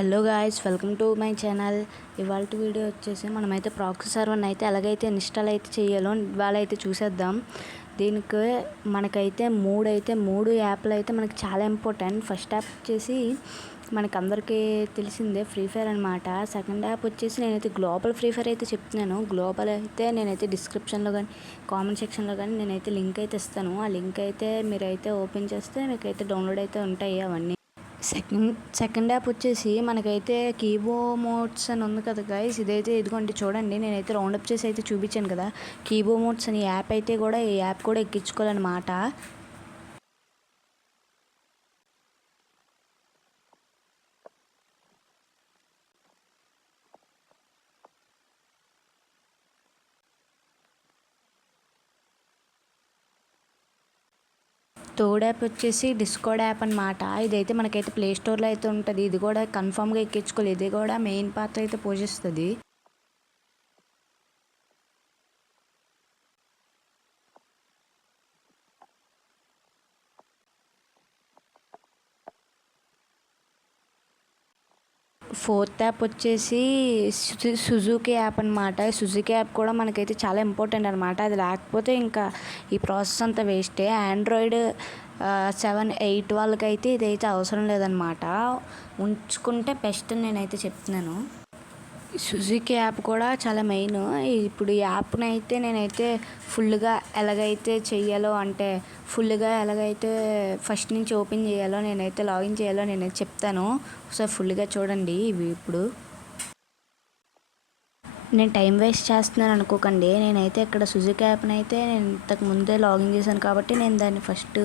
Hello guys, welcome to my channel. ఇవాళ video వచ్చేసి మనమైతే ప్రాక్సీ సర్వర్ని అయితే ఎలాగైతే ఇన్స్టాల్ అయితే చేయాలో ఇవాళ అయితే చూసేద్దాం. దీనికి మనకైతే మూడు యాప్లు అయితే మనకి చాలా ఇంపార్టెంట్. ఫస్ట్ యాప్ వచ్చేసి మనకు అందరికీ తెలిసిందే ఫ్రీ ఫైర్ అనమాట. సెకండ్ యాప్ వచ్చేసి నేనైతే గ్లోబల్ ఫ్రీ ఫైర్ అయితే చెప్తున్నాను. గ్లోబల్ అయితే నేనైతే డిస్క్రిప్షన్లో కానీ కామెంట్ సెక్షన్లో కానీ నేనైతే లింక్ అయితే ఇస్తాను. ఆ లింక్ అయితే మీరైతే ఓపెన్ చేస్తే మీకైతే డౌన్లోడ్ అయితే ఉంటాయి అవన్నీ. సెకండ్ యాప్ వచ్చేసి మనకైతే కీబో మోడ్స్ అని ఉంది కదా గైస్, ఇదిగోండి చూడండి. నేనైతే రౌండప్ చేసి అయితే చూపించాను కదా కీబో మోడ్స్ అని యాప్ అయితే కూడా ఈ యాప్ కూడా ఎక్కించుకోవాలన్నమాట. థర్డ్ యాప్ వచ్చేసి డిస్కార్డ్ యాప్ అనమాట. ఇదైతే మనకైతే ప్లే స్టోర్లో అయితే ఉంటుంది. ఇది కూడా కన్ఫామ్గా ఎక్కించుకోవాలి. ఇది కూడా మెయిన్ పాత్ర అయితే పోషిస్తుంది. ఫోర్త్ యాప్ వచ్చేసి సుజుకి యాప్ అనమాట. సుజుకి యాప్ కూడా మనకైతే చాలా ఇంపార్టెంట్ అనమాట. అది లేకపోతే ఇంకా ఈ ప్రాసెస్ అంతా వేస్టే. ఆండ్రాయిడ్ 7, 8 వాళ్ళకైతే ఇదైతే అవసరం లేదనమాట. ఉంచుకుంటే బెస్ట్ అని నేనైతే చెప్తున్నాను. సుజుకి యాప్ కూడా చాలా మెయిన్. ఇప్పుడు ఈ యాప్ని అయితే నేనైతే ఫుల్గా ఎలాగైతే చెయ్యాలో అంటే ఎలాగైతే ఫస్ట్ నుంచి ఓపెన్ చేయాలో నేనైతే లాగిన్ చేయాలో నేనైతే చెప్తాను. ఒకసారి ఫుల్గా చూడండి ఇవి. ఇప్పుడు నేను టైం వేస్ట్ చేస్తున్నాను అనుకోకండి. నేనైతే ఇక్కడ సుజుకి యాప్ని అయితే నేను ఇంతకు ముందే లాగిన్ చేశాను కాబట్టి నేను దాన్ని ఫస్ట్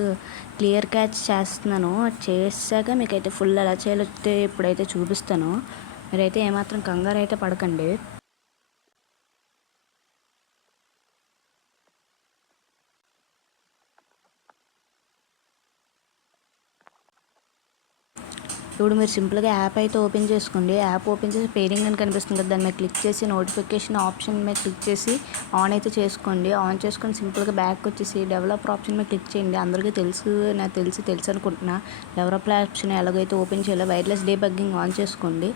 క్లియర్ క్యాచ్ చేస్తున్నాను. చేసాక మీకైతే ఫుల్ ఎలా చేయాలో ఇప్పుడైతే చూపిస్తాను. మీరైతే ఏమాత్రం కంగారు అయితే పడకండి. ఇప్పుడు మీరు సింపుల్గా యాప్ అయితే ఓపెన్ చేసుకోండి. యాప్ ఓపెన్ చేసి పేరింగ్ అని కనిపిస్తుంది కదా, దాని మీద క్లిక్ చేసి నోటిఫికేషన్ ఆప్షన్ మీద క్లిక్ చేసి ఆన్ అయితే చేసుకోండి. ఆన్ చేసుకొని సింపుల్గా బ్యాక్ వచ్చేసి డెవలపర్ ఆప్షన్ మీద క్లిక్ చేయండి. అందరికీ నాకు తెలుసు అనుకుంటున్నా. డెవలపర్ ఆప్షన్ ఎలాగైతే ఓపెన్ చేయాలో వైర్లెస్ డీబగ్గింగ్ ఆన్ చేసుకోండి.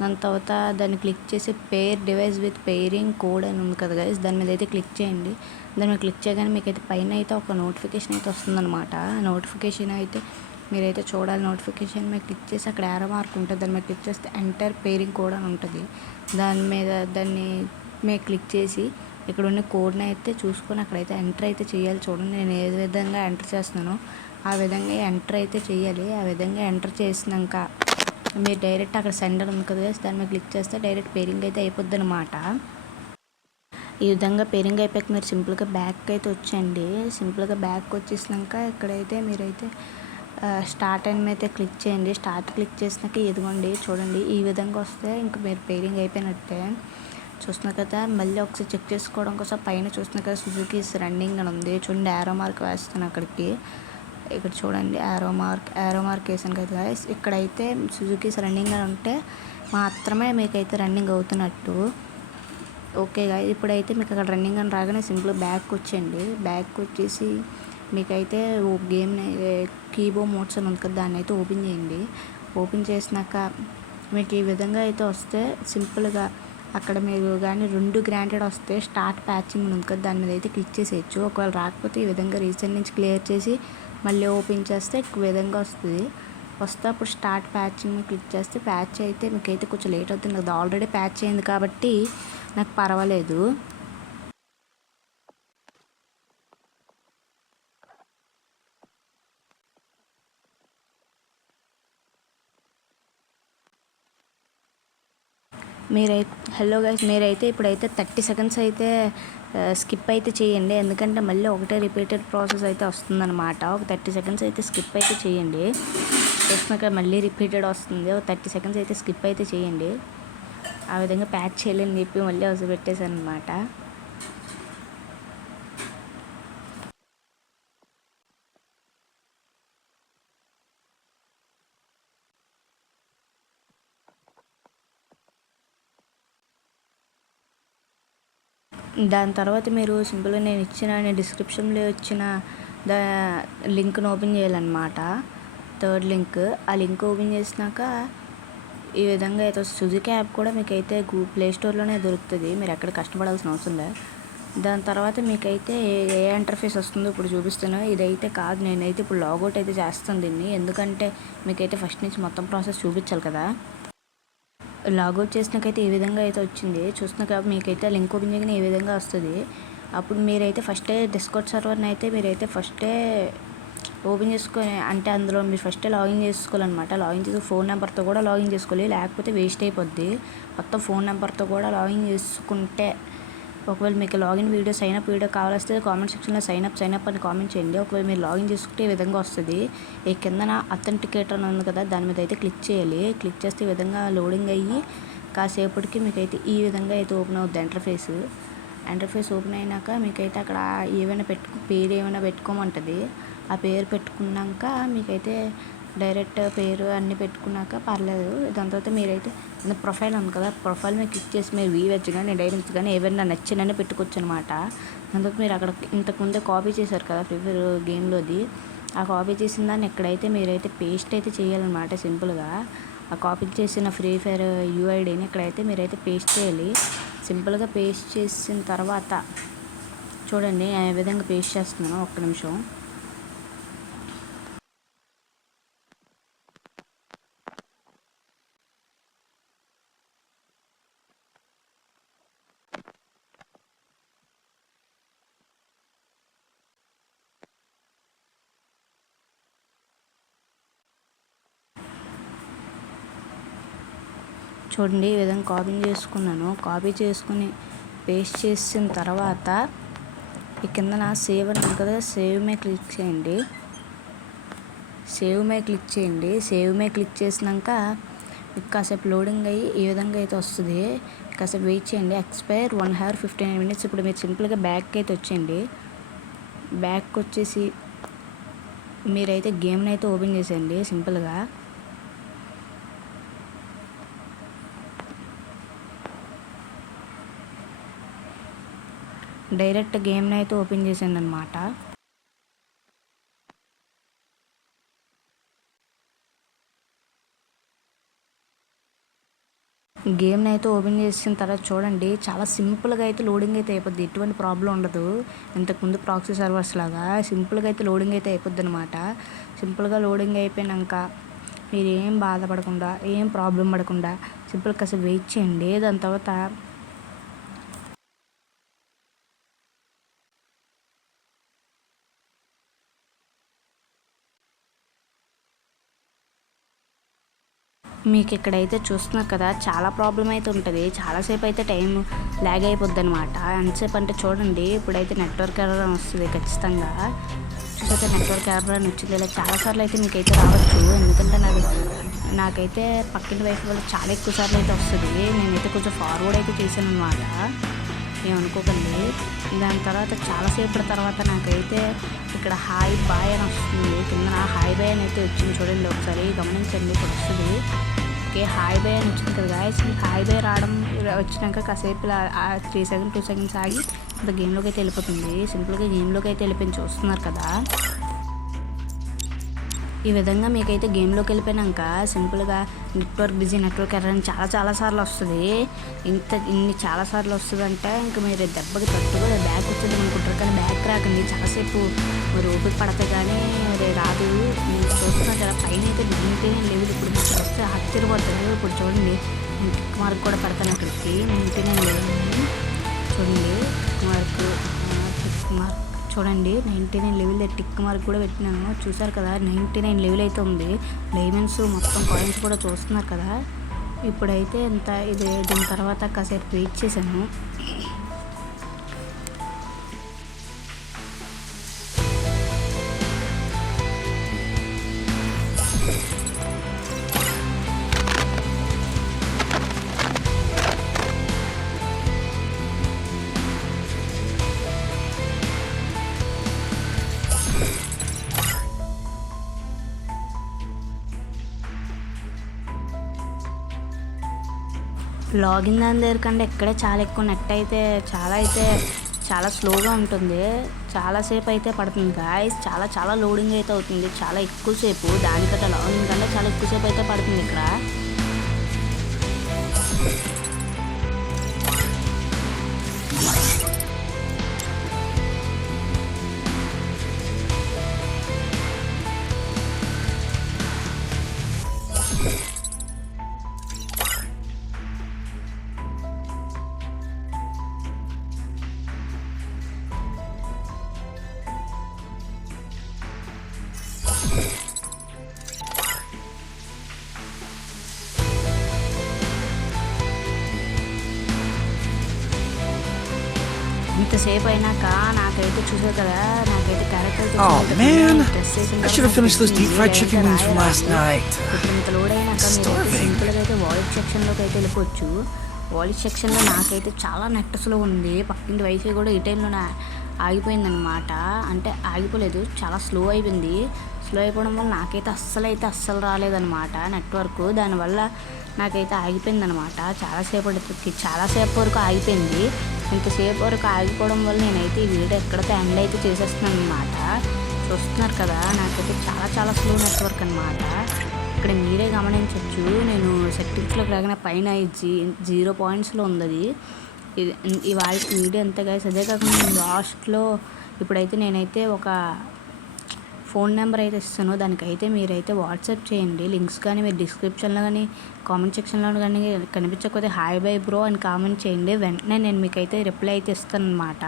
దాని తర్వాత దాన్ని క్లిక్ చేసి పేర్ డివైస్ విత్ పేరింగ్ కోడ్ అని ఉంది కదా గైస్, దాని మీద అయితే క్లిక్ చేయండి. దాని మీద క్లిక్ చేయగానే మీకు అయితే పైన అయితే ఒక నోటిఫికేషన్ అయితే వస్తుందన్నమాట. నోటిఫికేషన్ అయితే మీరైతే చూడాలి. నోటిఫికేషన్ మీద క్లిక్ చేసి అక్కడ యారో మార్క్ ఉంటుంది, దాని మీద క్లిక్ చేస్తే ఎంటర్ పేరింగ్ కోడ్ అని ఉంటుంది. దాన్ని మీద క్లిక్ చేసి ఇక్కడ ఉన్న కోడ్ని అయితే చూసుకొని అక్కడైతే ఎంటర్ అయితే చేయాలి. చూడండి నేను ఏ విధంగా ఎంటర్ చేస్తున్నానో ఆ విధంగా ఎంటర్ అయితే చేయాలి. ఆ విధంగా ఎంటర్ చేసినాక మీరు డైరెక్ట్ అక్కడ సెండర్ ఉంది కదా, దాని మీద క్లిక్ చేస్తే డైరెక్ట్ పేరింగ్ అయితే అయిపోద్ది అనమాట. ఈ విధంగా పేరింగ్ అయిపోయాక మీరు సింపుల్గా బ్యాక్ అయితే వచ్చేయండి. సింపుల్గా బ్యాక్ వచ్చేసినాక ఇక్కడైతే మీరైతే స్టార్ట్ అని అయితే క్లిక్ చేయండి. స్టార్ట్ క్లిక్ చేసినాక ఇదిగోండి చూడండి ఈ విధంగా వస్తే ఇంకా మీరు పేరింగ్ అయిపోయినట్టే. చూస్తున్నారు కదా, మళ్ళీ ఒకసారి చెక్ చేసుకోవడం కోసం పైన చూస్తున్నారు కదా సుజుకీస్ రన్నింగ్ అని ఉంది. చూడండి యారో మార్క్ వేస్తాను అక్కడికి. ఇక్కడ చూడండి యారో మార్క్ వేసాను కదా, ఇక్కడైతే సుజుకీస్ రన్నింగ్ అని ఉంటే మాత్రమే మీకైతే రన్నింగ్ అవుతున్నట్టు. ఓకే గాయ్స్, ఇప్పుడైతే మీకు అక్కడ రన్నింగ్ అని రాగానే సింపుల్ బ్యాక్ వచ్చేయండి. బ్యాక్ వచ్చేసి మీకైతే గేమ్ని కీబో మోడ్స్ అని ఉంది కదా, దాన్ని అయితే ఓపెన్ చేయండి. ఓపెన్ చేసినాక మీకు ఈ విధంగా అయితే వస్తే సింపుల్గా అక్కడ మీరు కానీ 2 గ్రాంటెడ్ వస్తే స్టార్ట్ ప్యాచింగ్ ఉంది కదా, దాని మీద అయితే క్లిక్ చేసేయచ్చు. ఒకవేళ రాకపోతే ఈ విధంగా రీసెంట్ నుంచి క్లియర్ చేసి మళ్ళీ ఓపెన్ చేస్తే ఈ విధంగా వస్తుంది. అప్పుడు స్టార్ట్ ప్యాచింగ్ క్లిక్ చేస్తే ప్యాచ్ అయితే మీకైతే కొంచెం లేట్ అవుతుంది కదా, ఆల్రెడీ ప్యాచ్ అయింది కాబట్టి నాకు పర్వాలేదు. హలో గైస్, మీరైతే ఇప్పుడైతే 30 సెకండ్స్ అయితే స్కిప్ అయితే చేయండి. ఎందుకంటే మళ్ళీ ఒకటే రిపీటెడ్ ప్రాసెస్ అయితే వస్తుందన్నమాట. ఒక 30 సెకండ్స్ అయితే స్కిప్ అయితే చేయండి. చూసినాక మళ్ళీ రిపీటెడ్ వస్తుంది. ఒక 30 సెకండ్స్ అయితే స్కిప్ అయితే చేయండి. ఆ విధంగా ప్యాచ్ చేయలేని చెప్పి మళ్ళీ అవసరం పెట్టేశాను అనమాట. దాని తర్వాత మీరు సింపుల్గా నేను డిస్క్రిప్షన్లో ఇచ్చిన లింక్ను ఓపెన్ చేయాలన్నమాట. Third link. ఆ లింక్ ఓపెన్ చేసినాక ఈ విధంగా అయితే సుజుకి యాప్ కూడా మీకైతే ప్లే స్టోర్లోనే దొరుకుతుంది, మీరు ఎక్కడ కష్టపడాల్సిన అవసరం లేదు. దాని తర్వాత మీకైతే ఏ ఇంటర్ఫేస్ వస్తుందో ఇప్పుడు చూపిస్తాను. ఇదైతే కాదు, నేనైతే ఇప్పుడు లాగౌట్ అయితే చేస్తాను దీన్ని, ఎందుకంటే మీకైతే ఫస్ట్ నుంచి మొత్తం ప్రాసెస్ చూపించాలి కదా. లాగౌట్ చేసినాకైతే ఈ విధంగా అయితే వచ్చింది చూస్తున్నాక, మీకైతే లింక్ ఓపెన్ చేయగానే ఈ విధంగా వస్తుంది. అప్పుడు మీరైతే ఫస్టే డిస్కౌంట్ సర్వర్ని అయితే మీరైతే ఫస్టే ఓపెన్ చేసుకొని, అంటే అందులో మీరు ఫస్టే లాగిన్ చేసుకోవాలన్నమాట. లాగిన్ చేసి ఫోన్ నెంబర్తో కూడా లాగిన్ చేసుకోవాలి, లేకపోతే వేస్ట్ అయిపోద్ది. మొత్తం ఫోన్ నెంబర్తో కూడా లాగిన్ చేసుకుంటే, ఒకవేళ మీకు లాగిన్ వీడియో సైన్అప్ వీడియో కావాల్స్తే కామెంట్ సెక్షన్లో సైన్అప్ అని కామెంట్ చేయండి. ఒకవేళ మీరు లాగిన్ చేసుకుంటే ఈ విధంగా వస్తుంది. ఈ కిందన అథెంటికేటర్ అని ఉంది కదా, దాని మీద అయితే క్లిక్ చేయాలి. క్లిక్ చేస్తే ఈ విధంగా లోడింగ్ అయ్యి కాసేపటికి మీకైతే ఈ విధంగా అయితే ఓపెన్ అవుద్ది ఇంటర్ఫేస్ ఓపెన్ అయినాక మీకైతే అక్కడ ఏమైనా పేరు ఏమైనా పెట్టుకోమంటుంది. ఆ పేరు పెట్టుకున్నాక మీకైతే డైరెక్ట్ పేరు అన్నీ పెట్టుకున్నాక పర్లేదు. దాని తర్వాత మీరైతే ప్రొఫైల్ ఉంది కదా, ప్రొఫైల్ మీద క్లిక్ చేసి మీరు వీవచ్చు కానీ డైరెక్ట్స్ కానీ ఏవైనా నచ్చినని పెట్టుకోవచ్చు అనమాట. దాని తర్వాత మీరు అక్కడ ఇంతకుముందే కాపీ చేశారు కదా ఫ్రీ ఫైర్ గేమ్లోది, ఆ కాపీ చేసిన దాన్ని ఎక్కడైతే మీరైతే పేస్ట్ అయితే చేయాలన్నమాట. సింపుల్గా ఆ కాపీ చేసిన ఫ్రీ ఫైర్ యూఐడిని ఇక్కడైతే మీరైతే పేస్ట్ చేయాలి. సింపుల్గా పేస్ట్ చేసిన తర్వాత చూడండి ఏ విధంగా పేస్ట్ చేస్తున్నాను, ఒక్క నిమిషం. చూడండి ఈ విధంగా కాపీ చేసుకుని పేస్ట్ చేసిన తర్వాత ఈ కిందన సేవ్ అని ఉంది కదా, సేవ్ మే క్లిక్ చేయండి. సేవ్ మే క్లిక్ చేసినాక కాసేపు లోడింగ్ అయ్యి ఈ విధంగా అయితే వస్తుంది. కాసేపు వెయిట్ చేయండి. Expire 1 hour 59 minutes. ఇప్పుడు మీరు సింపుల్గా బ్యాక్ అయితే వచ్చేయండి. బ్యాక్ వచ్చేసి మీరైతే గేమ్ని అయితే ఓపెన్ చేసేయండి. సింపుల్గా డైరెక్ట్ గేమ్ని అయితే ఓపెన్ చేసాను అనమాట. గేమ్ని అయితే ఓపెన్ చేసిన తర్వాత చూడండి చాలా సింపుల్గా అయితే లోడింగ్ అయితే అయిపోద్ది, ఎటువంటి ప్రాబ్లం ఉండదు. ఇంతకుముందు ప్రాక్సీ సర్వర్స్ లాగా సింపుల్గా అయితే లోడింగ్ అయితే అయిపోద్ది అనమాట. సింపుల్గా లోడింగ్ అయిపోయినాక మీరు ఏం బాధపడకుండా ఏం ప్రాబ్లం పడకుండా సింపుల్గా కాసేపు వెయిట్ చేయండి. దాని తర్వాత మీకు ఇక్కడైతే చూస్తున్నారు కదా, చాలా ప్రాబ్లం అయితే ఉంటుంది. చాలాసేపు అయితే టైం ల్యాగ్ అయిపోద్ది అనమాట. ఎంతసేపు అంటే చూడండి ఇప్పుడైతే నెట్వర్క్ ఎర్రర్ అని వస్తుంది ఖచ్చితంగా. చూసైతే నెట్వర్క్ ఎర్రర్ అని వచ్చింది. ఇలా చాలాసార్లు అయితే మీకైతే రావచ్చు, ఎందుకంటే నాకైతే పక్కింటి వైపు వల్ల చాలా ఎక్కువ సార్లు అయితే వస్తుంది. నేనైతే కొంచెం ఫార్వర్డ్ అయితే చేశాను అనమాట, ఏమనుకోకండి. దాని తర్వాత చాలాసేపటి తర్వాత నాకైతే ఇక్కడ హాయ్ బాయ్ అని వస్తుంది. కింద హాయ్ బాయ్ అని అయితే వచ్చింది, చూడండి ఒకసారి గమనించండి. ఇక్కడ వస్తుంది ఓకే హాయ్ బాయ్ అని వచ్చింది కదా గాయస్. ఈ హాయ్ బాయ్ రావడం వచ్చినాక కాసేపు 3 seconds 2 seconds ఆగి ఇంకా గేమ్లోకి అయితే వెళ్ళిపోతుంది. సింపుల్గా గేమ్లోకి అయితే వెళ్ళిపోయింది, చూస్తున్నారు కదా. ఈ విధంగా మీకైతే గేమ్లోకి వెళ్ళిపోయినాక సింపుల్గా నెట్వర్క్ ఎర్రర్ అని చాలాసార్లు వస్తుంది. ఇన్ని చాలాసార్లు వస్తుందంటే ఇంకా మీరు దెబ్బకి తట్టుగా బ్యాక్ వచ్చింది అనుకుంటారు, కానీ బ్యాక్ రాకండి. చాలాసేపు మరి ఓపిక పడితే కానీ మరి రాదు. మీరు చూస్తున్నారు కదా పైన అయితే 99 లెవెల్. ఇప్పుడు మీకు వస్తే ఆశ్చర్యపోతుంది. ఇప్పుడు చూడండి నేను టిక్ మార్క్ కూడా పెడతాను అక్కడికి 99 లెవెల్ చూడండి. టిక్ మార్క్ చూడండి 99 లెవెల్ టిక్ మార్క్ కూడా పెట్టినాను, చూసారు కదా. 99 లెవెల్ అయితే ఉంది. డైమండ్స్ మొత్తం కాయిన్స్ కూడా చూస్తున్నారు కదా. ఇప్పుడైతే ఇంత ఇది దీని తర్వాత కాసేపు వెయిట్ చేశాను. లాగిన్ దాని దగ్గర కంటే ఎక్కడే చాలా ఎక్కువ నెట్ అయితే చాలా స్లోగా ఉంటుంది. చాలాసేపు అయితే పడుతుంది గాయస్. చాలా లోడింగ్ అయితే అవుతుంది, చాలా ఎక్కువసేపు. దానికంటే లాగిన్ కంటే చాలా ఎక్కువసేపు అయితే పడుతుంది ఇక్కడ. ఇంతసేపు అయినాక నాకైతే చూసావు కదా, నాకైతే character Oh man, dress I should have finished those deep fried chicken wings from last night. ఇప్పుడు ఇంత లోడ్ అయినాక మీరైతే Starving. సింపుల్గా అయితే వాయిస్ సెక్షన్లోకి అయితే వెళ్ళిపోవచ్చు. వాయిస్ సెక్షన్లో నాకైతే చాలా నెట్ స్లో ఉంది. పక్కింటి వైఫై కూడా ఈ టైంలో ఆగిపోయిందనమాట. అంటే ఆగిపోలేదు, చాలా స్లో అయిపోయింది. స్లో అయిపోవడం వల్ల నాకైతే అస్సలు రాలేదనమాట నెట్వర్క్. దానివల్ల నాకైతే ఆగిపోయిందనమాట. చాలాసేపు వరకు ఆగిపోయింది. ఇంతసేపు వరకు ఆగిపోవడం వల్ల నేనైతే ఈ వీడియో ఎక్కడితో ఎండ్ అయితే చేసేస్తున్నాను అనమాట. చూస్తున్నారు కదా, నాకైతే చాలా స్లో నెట్వర్క్ అనమాట. ఇక్కడ మీరే గమనించవచ్చు. నేను సెట్టింగ్స్లోకి రాగానే పైన 0 పాయింట్స్లో ఉంది అది. ఇవాళ వీడియో అంతే గైస్. అదే కాకుండా నేను లాస్ట్లో ఇప్పుడైతే నేనైతే ఒక ఫోన్ నెంబర్ అయితే ఇస్తాను. దానికైతే మీరైతే వాట్సాప్ చేయండి. లింక్స్ కానీ మీరు డిస్క్రిప్షన్లో కానీ కామెంట్ సెక్షన్లో కానీ కనిపించకపోతే హాయ్ బై బ్రో అని కామెంట్ చేయండి. వెంటనే నేను మీకైతే రిప్లై అయితే ఇస్తాను అనమాట.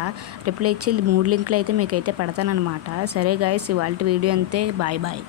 రిప్లై ఇచ్చి 3 లింకులు అయితే మీకైతే పెడతానమాట. సరే గైస్, ఇవాళ వీడియో అంతే. బాయ్.